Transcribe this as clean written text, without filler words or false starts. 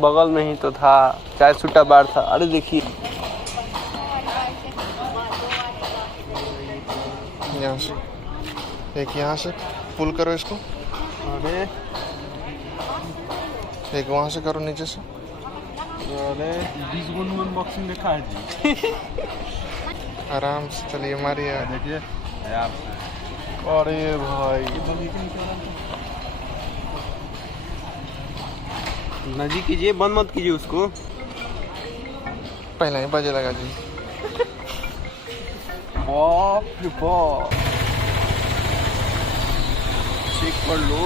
बगल में ही तो था, चाय छुट्टा बार था। अरे देखिए यहाँ से एक, यहाँ से पुल करो इसको। अरे एक वहाँ से करो नीचे से। अरे 20 गुण अनबॉक्सिंग देखा है जी। आराम से चलिए, मारिए। देखिए यार, अरे भाई नजी कीजिए, बंद मत कीजिए उसको। पहले ही बजे लगा जी। बाप रे बाप, चेक कर लो।